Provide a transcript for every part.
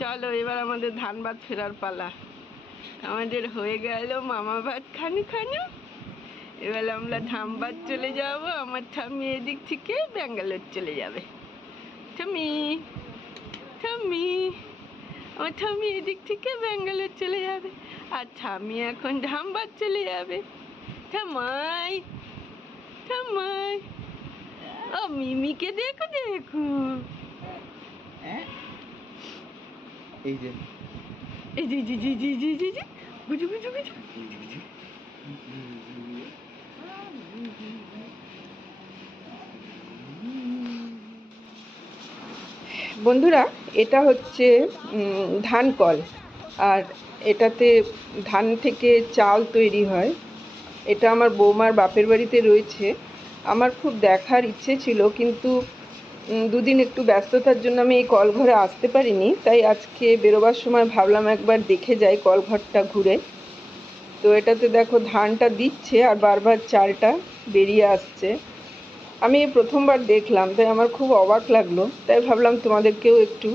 চলো এবার আমাদের ধান ভাত ফেরার পালা। আমাদের হয়ে গেল মামা ভাত খানু খানু। এবার আমরা ধানবাদ চলে যাব। আমার ঠাম্মি এদিক থেকে ব্যাঙ্গালোর চলে যাবে। ঠাম্মি ঠাম্মি আমার ঠাম্মি এদিক থেকে ব্যাঙ্গালোর চলে যাবে, আর ঠাম্মি এখন ধানবাদ চলে যাবে। ঠাম্মাই ঠাম্মাই ও মিমিকে দেখো দেখো। এই যে এই যে জি জি জি জি জি জি গুজু গুজু গুজু। বন্ধুরা, এটা হচ্ছে ধান কল, আর এটাতে ধান থেকে চাল তৈরি হয়। এটা আমার বৌমার বাপের বাড়িতে রয়েছে। আমার খুব দেখার ইচ্ছে ছিল, কিন্তু দুদিন একটু ব্যস্ততার জন্য আমি এই কলঘরে আসতে পারিনি। তাই আজকে বেরোবার সময় ভাবলাম একবার দেখে যাই কলঘরটা ঘুরে। তো এটাতে দেখো ধানটা দিচ্ছে আর বারবার চালটা বেরিয়ে আসছে। আমি প্রথমবার দেখলাম, তাই আমার খুব অবাক লাগলো। তাই ভাবলাম তোমাদেরকেও একটু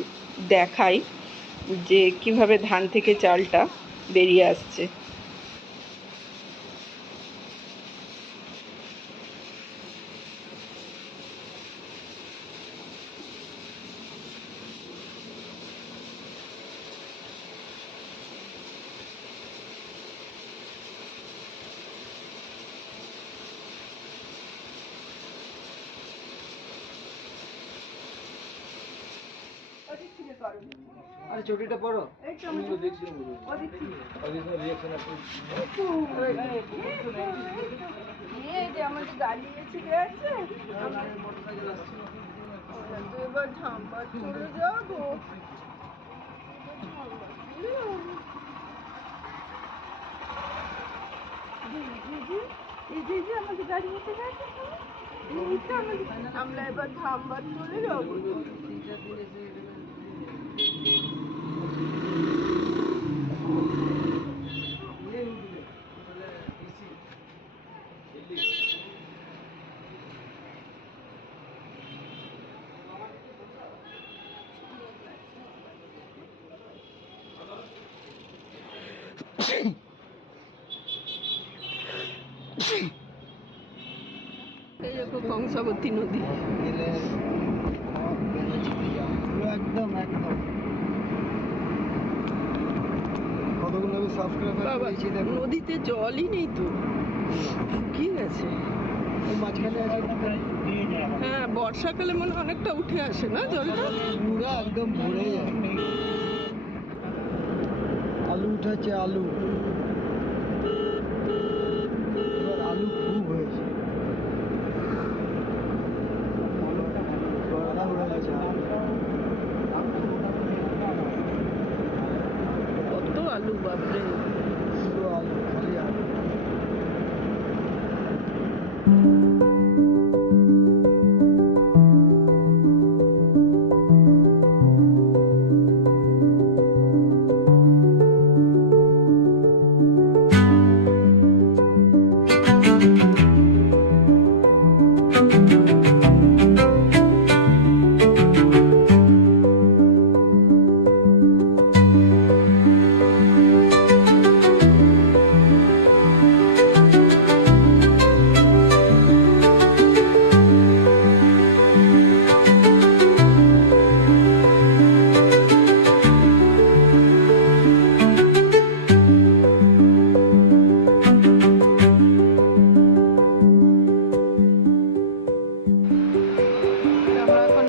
দেখাই যে কিভাবে ধান থেকে চালটা বেরিয়ে আসছে। আরে চটিটা পরো। আমাদের গাড়ি এসে গেছে, এবার ধানবাদ চলে যাবো। আমাদের গাড়ি এসে গেছে, আমরা এবার ধানবাদ চলে যাবো। এই দেখো কংসাবতী নদী। একদম একদম কতগুলো সাবস্ক্রাইবার পেয়েছি দেখো। নদীতে জলই নেই তো, শুকিয়ে গেছে। মাঝখানে আছে, হ্যাঁ, বর্ষাকালে মনে হয় অনেকটা উঠে আসে না জলটা? পুরা একদম ভরে যায়। আলু উঠাচ্ছে, আলু এবার আলু খুব হয়েছে। কত আলু, বাপরে। পুরো আলু, খালি আলু।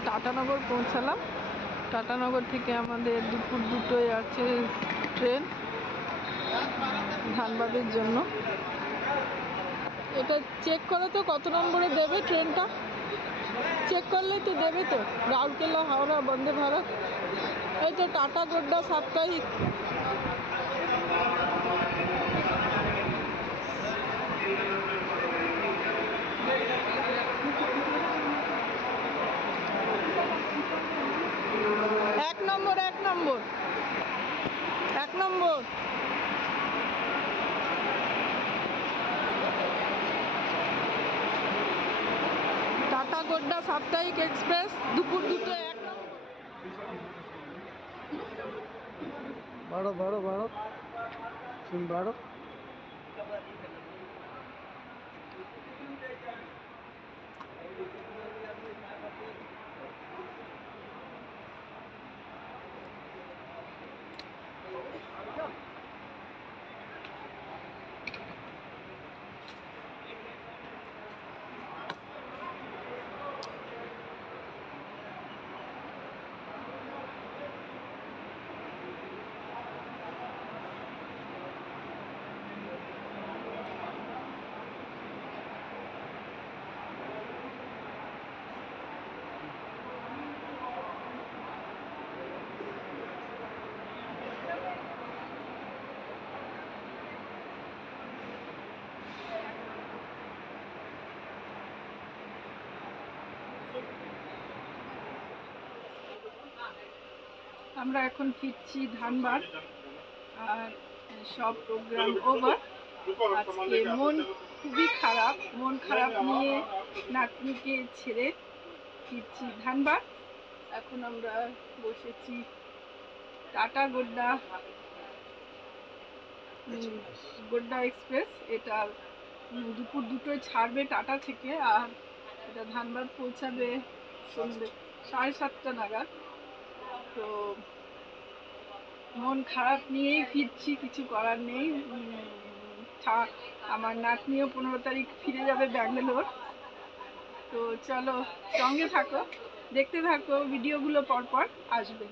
টাটানগর পৌঁছালাম। টাটানগর থেকে আমাদের দুপুর 2টোয় আছে ট্রেন ধানবাদের জন্য। এটা চেক করো তো কত নম্বরে দেবে ট্রেনটা, চেক করলেই তো দেবে তো। রাউরকেলা, হাওড়া, বন্দে ভারত। এই তো টাটা গোড্ডা সাপ্তাহিক। এক নম্বর টাটা গোড্ডা সাপ্তাহিক এক্সপ্রেস দুপুর 2টোয় 1 নম্বর। বাড়ো বাড়ো বাড়ো তুমি বাড়ো। আমরা এখন ফিরছি ধানবাদ, আর সব প্রোগ্রাম ওভার। আজকে মন খুবই খারাপ, মন খারাপ নিয়ে নাতনিকে ছেড়ে ফিরছি ধানবাদ। এখন আমরা বসেছি টাটা গোড্ডা গোড্ডা এক্সপ্রেস। এটা দুপুর 2টোয় ছাড়বে টাটা থেকে, আর এটা ধানবাদ পৌঁছাবে সন্ধ্যে 7:30 নাগাদ। তো মন খারাপ নিয়েই ফিরছি, কিছু করার নেই। আমার নাতনিও 15 তারিখ ফিরে যাবে ব্যাঙ্গালোর। তো চলো সঙ্গে থাকো, দেখতে থাকো, ভিডিওগুলো পরপর আসবে।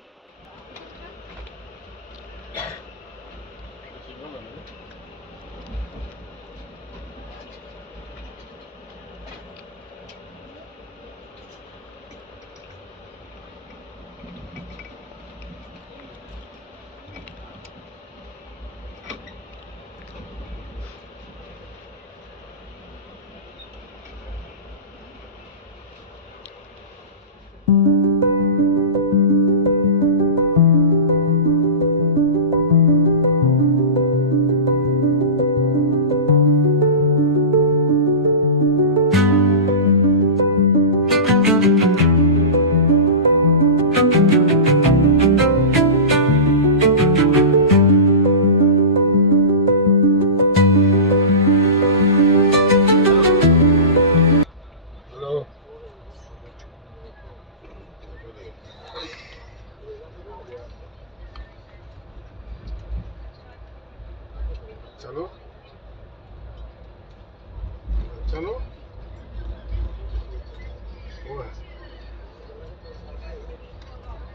चलो चलो वो है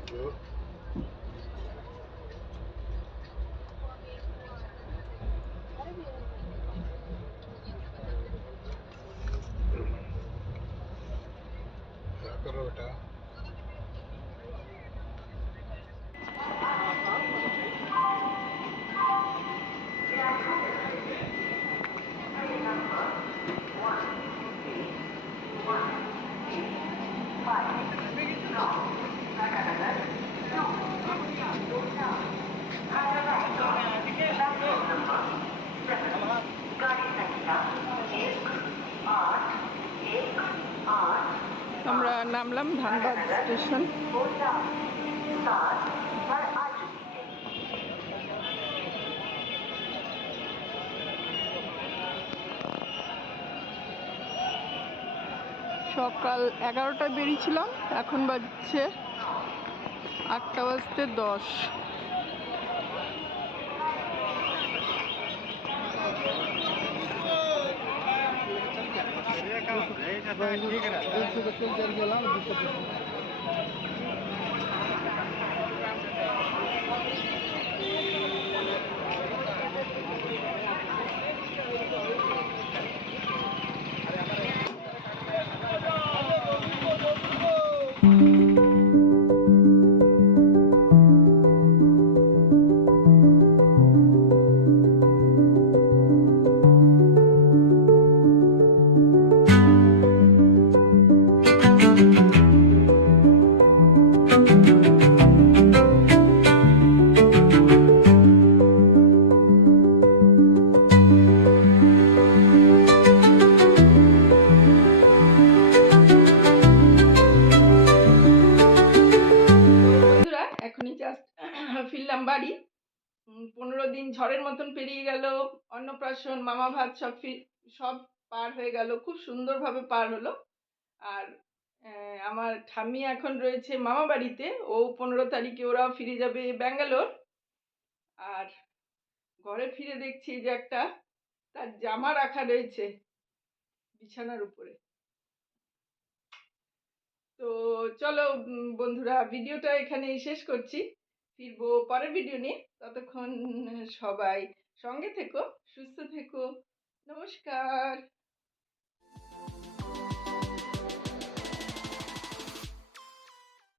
जो क्या करो बेटा। আমরা নামলাম ধানবাদ স্টেশন। সকাল 11টায় বেরিয়েছিলাম, এখন বাজছে 8:10। এলাম বাড়ি। 15 দিন ঝড়ের মতন পেরিয়ে গেল। অন্নপ্রাশন, মামা ভাত সব পার হয়ে গেল, খুব সুন্দরভাবে পার হলো। আর আমার ঠাম্মি এখন রয়েছে মামা বাড়িতে। ও 15 তারিখে ওরা ফিরে যাবে ব্যাঙ্গালোর। আর ঘরে ফিরে দেখছি যে একটা তার জামা রাখা রয়েছে বিছানার উপরে। তো চলো বন্ধুরা, ভিডিওটা এখানেই শেষ করছি। ফিরবো পরের ভিডিও নিয়ে। ততক্ষণ সবাই সঙ্গে থেকো, সুস্থ থেকো। নমস্কার।